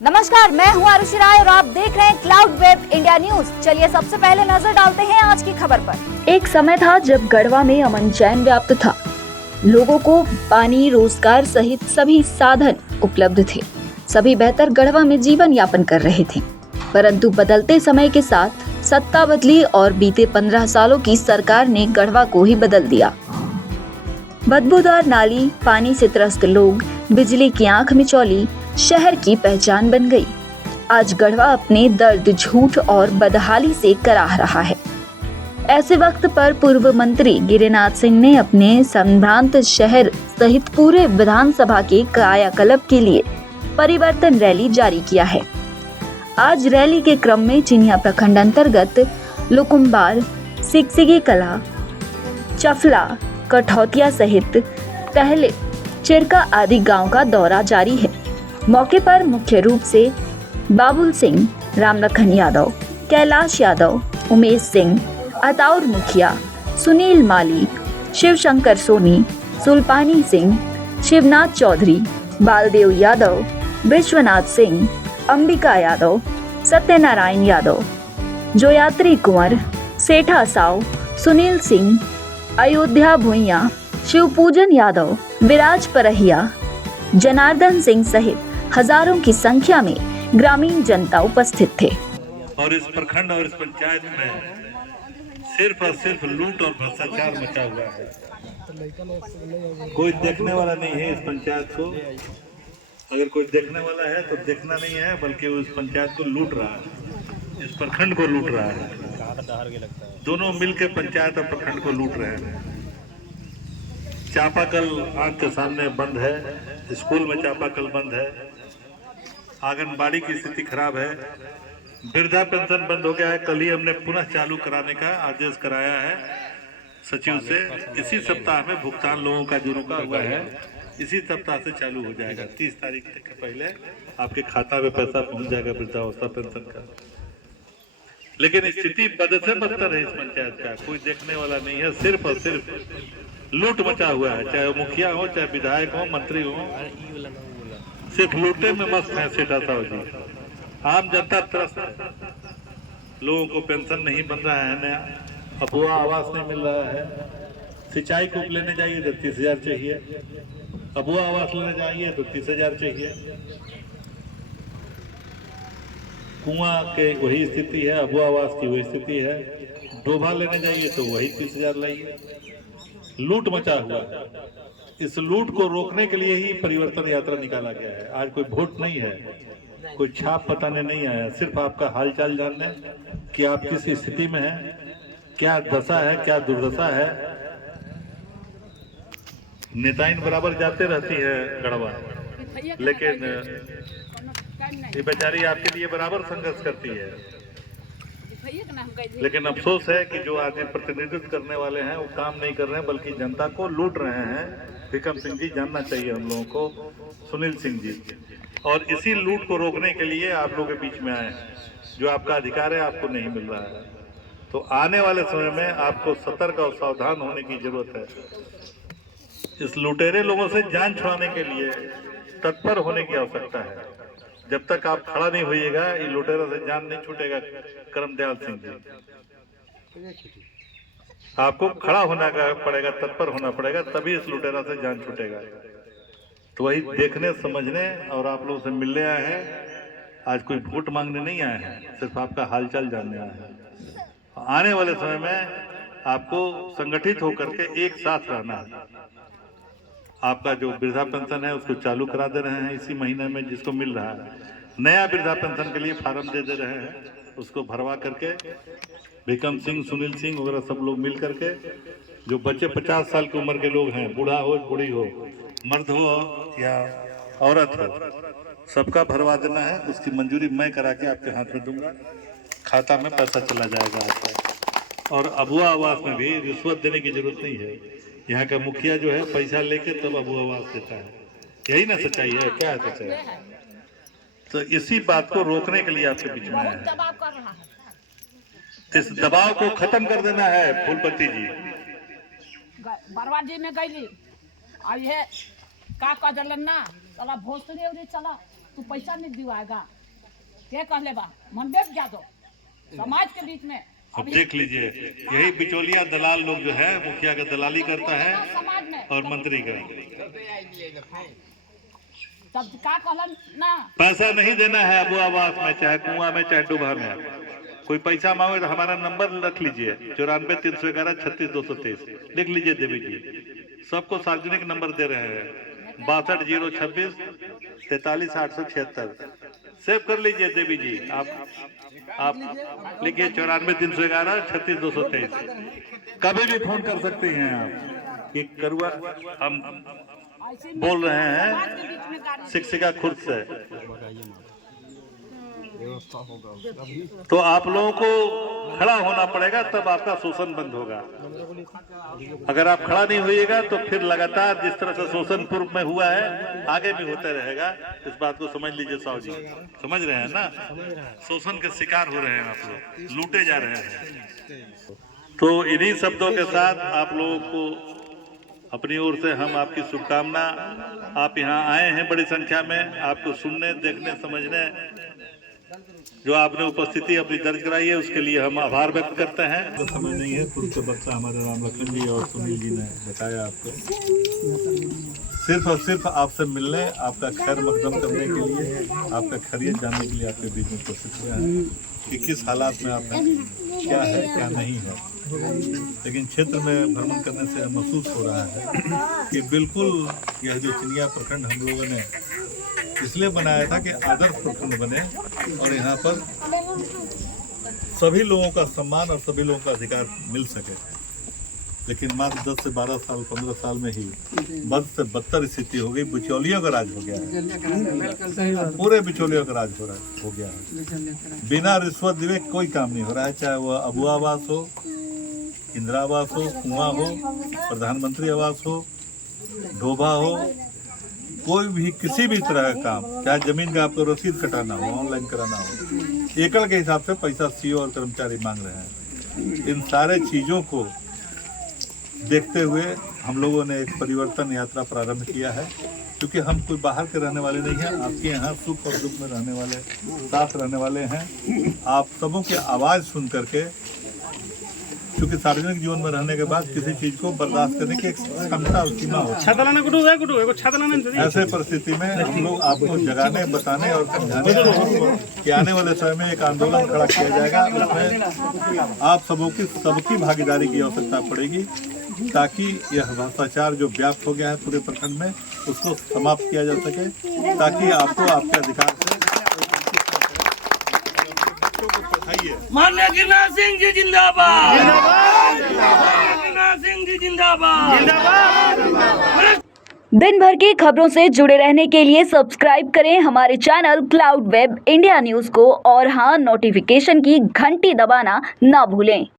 नमस्कार, मैं हूं आरुषि राय और आप देख रहे हैं क्लाउड वेब इंडिया न्यूज। चलिए सबसे पहले नजर डालते हैं आज की खबर पर। एक समय था जब गढ़वा में अमन चैन व्याप्त था। लोगों को पानी, रोजगार सहित सभी साधन उपलब्ध थे। सभी बेहतर गढ़वा में जीवन यापन कर रहे थे। परंतु बदलते समय के साथ सत्ता बदली और बीते 15 सालों की सरकार ने गढ़वा को ही बदल दिया। बदबूदार नाली, पानी से त्रस्त लोग, बिजली की आंख मिचौली शहर की पहचान बन गई। आज गढ़वा अपने दर्द, झूठ और बदहाली से कराह रहा है। ऐसे वक्त पर पूर्व मंत्री गिरिनाथ सिंह ने अपने संभ्रांत शहर सहित पूरे विधानसभा के कायाकल्प के लिए परिवर्तन रैली जारी किया है। आज रैली के क्रम में चिन्हिया प्रखंड अंतर्गत लुकुम्बार, सिकसिगी कला, चफला, कठौतिया सहित पहले चिरका आदि गांव का दौरा जारी है। मौके पर मुख्य रूप से बाबुल सिंह, रामलखन यादव, कैलाश यादव, उमेश सिंह, अताउर मुखिया, सुनील माली, शिवशंकर सोनी, सुल्पानी सिंह, शिवनाथ चौधरी, बालदेव यादव, विश्वनाथ सिंह, अंबिका यादव, सत्यनारायण यादव, जोयात्री कुंवर, सेठा साव, सुनील सिंह, अयोध्या भुइया, शिवपूजन यादव, विराज परहिया, जनार्दन सिंह सहित हजारों की संख्या में ग्रामीण जनता उपस्थित थे। और इस प्रखंड और इस पंचायत में सिर्फ और सिर्फ लूट और भ्रष्टाचार मचा हुआ है। कोई देखने वाला नहीं है इस पंचायत को। अगर कोई देखने वाला है तो देखना नहीं है, बल्कि वो इस पंचायत को लूट रहा है, इस प्रखंड को लूट रहा है। दोनों मिलकर पंचायत और प्रखंड को लूट रहे हैं। चापाकल आंख के सामने बंद है, स्कूल में चापाकल बंद है, आंगनबाड़ी की स्थिति खराब है, वृद्धा पेंशन बंद हो गया है। कल ही हमने पुनः चालू कराने का आदेश कराया है सचिव से। इसी सप्ताह में भुगतान लोगों का जो रुका हुआ है इसी सप्ताह से चालू हो जाएगा। 30 तारीख के पहले आपके खाता में पैसा पहुंच जाएगा वृद्धावस्था पेंशन का। लेकिन स्थिति बद से बदतर है इस पंचायत का। कोई देखने वाला नहीं है, सिर्फ और सिर्फ लूट मचा हुआ है। चाहे वो मुखिया हो, चाहे विधायक हो, मंत्री हो, सिर्फ लूटे में मस्त है सेठा साहब जी। आम जनता त्रस्त है। लोगों को पेंशन नहीं बन रहा है नया, अफवाह आवास नहीं मिल रहा है। सिंचाई को लेने जाइए तो 30,000 चाहिए, अबुआ आवास लेने जाइए तो 30,000 चाहिए। कुआं के वही स्थिति है, अबुआ आवास की वही स्थिति है। डोभा लेने जाइए तो वही 30,000 लाइए। लूट मचा हुआ है। इस लूट को रोकने के लिए ही परिवर्तन यात्रा निकाला गया है। आज कोई वोट नहीं है, कोई छाप पताने नहीं आया, सिर्फ आपका हालचाल जानने कि आप किस स्थिति में हैं, क्या दशा है, क्या दुर्दशा है। नेताइन बराबर जाते रहती है गढ़वा, लेकिन ये बेचारी आपके लिए बराबर संघर्ष करती है। लेकिन अफसोस है कि जो आदमी प्रतिनिधित्व करने वाले हैं वो काम नहीं कर रहे हैं, बल्कि जनता को लूट रहे हैं। विक्रम सिंह जी जानना चाहिए हम लोगों को, सुनील सिंह जी। और इसी लूट को रोकने के लिए आप लोगों के बीच में आए हैं। जो आपका अधिकार है आपको नहीं मिल रहा है, तो आने वाले समय में आपको सतर्क और सावधान होने की जरूरत है। इस लुटेरे लोगों से जान छुड़ाने के लिए तत्पर होने की आवश्यकता है। जब तक आप खड़ा नहीं होइएगा, ये लुटेरों से जान नहीं छूटेगा। करमदयाल सिंह जी, आपको खड़ा होना पड़ेगा, तत्पर होना पड़ेगा, तभी इस लुटेरा से जान छूटेगा। तो वही देखने, समझने और आप लोगों से मिलने आए हैं। आज कोई वोट मांगने नहीं आए हैं, सिर्फ आपका हालचाल जानने आए हैं। आने वाले समय में आपको संगठित होकर के एक साथ रहना है। आपका जो वृद्धा पेंशन है उसको चालू करा दे रहे हैं इसी महीने में, जिसको मिल रहा है। नया वृद्धा पेंशन के लिए फार्म दे रहे हैं, उसको भरवा करके विक्रम सिंह, सुनील सिंह वगैरह सब लोग मिल करके, जो बच्चे 50 साल की उम्र के लोग हैं, बूढ़ा हो, बूढ़ी हो, मर्द हो या औरत हो, सबका भरवा देना है। उसकी मंजूरी मैं करा के आपके हाथ में दूंगा, खाता में पैसा चला जाएगा आपका। और अबुआ आवास में भी रिश्वत देने की जरूरत नहीं है। यहाँ का मुखिया जो है पैसा लेके तब अबुआ आवास देता है। यही ना सच्चाई है? क्या है सच्चाई? तो इसी बात को रोकने के लिए आपके बीच में है। इस दबाव को खत्म कर देना है। फूलपति जी बरवा जी में गई और ये का दिलन ना चला भोसड़ी चला तू पैसा नहीं दिवाएगा क्या कह ले बा मनदेव यादव समाज के बीच में अब देख लीजिए यही बिचौलिया दलाल लोग जो है मुखिया का दलाली करता है समाज में और मंत्री का। तब का कहलन ना पैसा नहीं देना है अबू आवास में, चाहे कुआं में चाहे डूबा में। कोई पैसा मांगे तो हमारा नंबर रख लीजिए 94-311-36-223 लिख लीजिए देवी जी। सबको सार्वजनिक नंबर दे रहे हैं 62-026-43-876 सेव कर लीजिए देवी जी। आप लिखिए 94-311-36-223 कभी भी फोन कर सकते हैं आप कि करुआ हम बोल रहे हैं शिक्षिका खुद से। तो आप लोगों को खड़ा होना पड़ेगा तब आपका शोषण बंद होगा। अगर आप खड़ा नहीं होइएगा तो फिर लगातार जिस तरह से शोषण पूर्व में हुआ है आगे भी होता रहेगा। इस बात को समझ लीजिए साहू जी, समझ रहे हैं ना? शोषण के शिकार हो रहे हैं आप लोग, लूटे जा रहे हैं। तो इन्हीं शब्दों के साथ आप लोगों को अपनी ओर से हम आपकी शुभकामना। आप यहाँ आए हैं बड़ी संख्या में, आपको सुनने, देखने, समझने, जो आपने उपस्थिति अपनी दर्ज कराई है उसके लिए हम आभार व्यक्त करते हैं। तो समय नहीं है, पूर्व के वक्ता हमारे राम लखन जी और सुनील जी ने बताया आपको। सिर्फ और सिर्फ आपसे मिलने, आपका खैर मकदम करने के लिए, आपका खैरियत जानने के लिए आपके बीच में उपस्थित हुए हैं कि किस हालात में आप हैं, क्या है क्या नहीं है। लेकिन क्षेत्र में भ्रमण करने से महसूस हो रहा है कि बिल्कुल यह जो चिनिया प्रखंड हम लोगों ने इसलिए बनाया था कि आदर्श प्रखंड बने और यहाँ पर सभी लोगों का सम्मान और सभी लोगों का अधिकार मिल सके। लेकिन मात्र 10 से 12 साल 15 साल में ही बद से बदतर स्थिति हो गई। बिचौलियों का राज हो गया है, पूरे बिचौलियों का राज हो गया है। बिना रिश्वत दिए कोई काम नहीं हो रहा है, चाहे वह अबू आवास हो, इंदिरा आवास हो, कुआं हो, प्रधानमंत्री आवास हो, ढोबा हो, कोई भी किसी भी तरह का काम, चाहे जमीन का आपको रसीद कटाना हो, ऑनलाइन कराना हो, एकड़ के हिसाब से पैसा सीओ और कर्मचारी मांग रहे हैं। इन सारे चीज़ों को देखते हुए हम लोगों ने एक परिवर्तन यात्रा प्रारंभ किया है। क्योंकि हम कोई बाहर के रहने वाले नहीं हैं, आपके यहाँ सुख और दुख में रहने वाले, साथ रहने वाले हैं। आप सबों की आवाज़ सुन करके, क्योंकि सार्वजनिक जीवन में रहने के बाद किसी चीज को बर्दाश्त करने की एक क्षमता और सीमा होती है। ऐसे परिस्थिति में हम लोग आपको जगाने, बताने और समझाने कि आने वाले समय में एक आंदोलन खड़ा किया जाएगा। उसमें आप सबकी भागीदारी की आवश्यकता पड़ेगी ताकि यह भ्रष्टाचार जो व्याप्त हो गया है पूरे प्रखंड में उसको समाप्त किया जा सके, ताकि आपको आपके अधिकार से माननीय गिरिराज सिंह जी जिंदाबाद, गिरिराज सिंह जी जिंदाबाद। दिन भर की खबरों से जुड़े रहने के लिए सब्सक्राइब करें हमारे channel cloud web India news को और हाँ, नोटिफिकेशन की घंटी दबाना ना भूलें।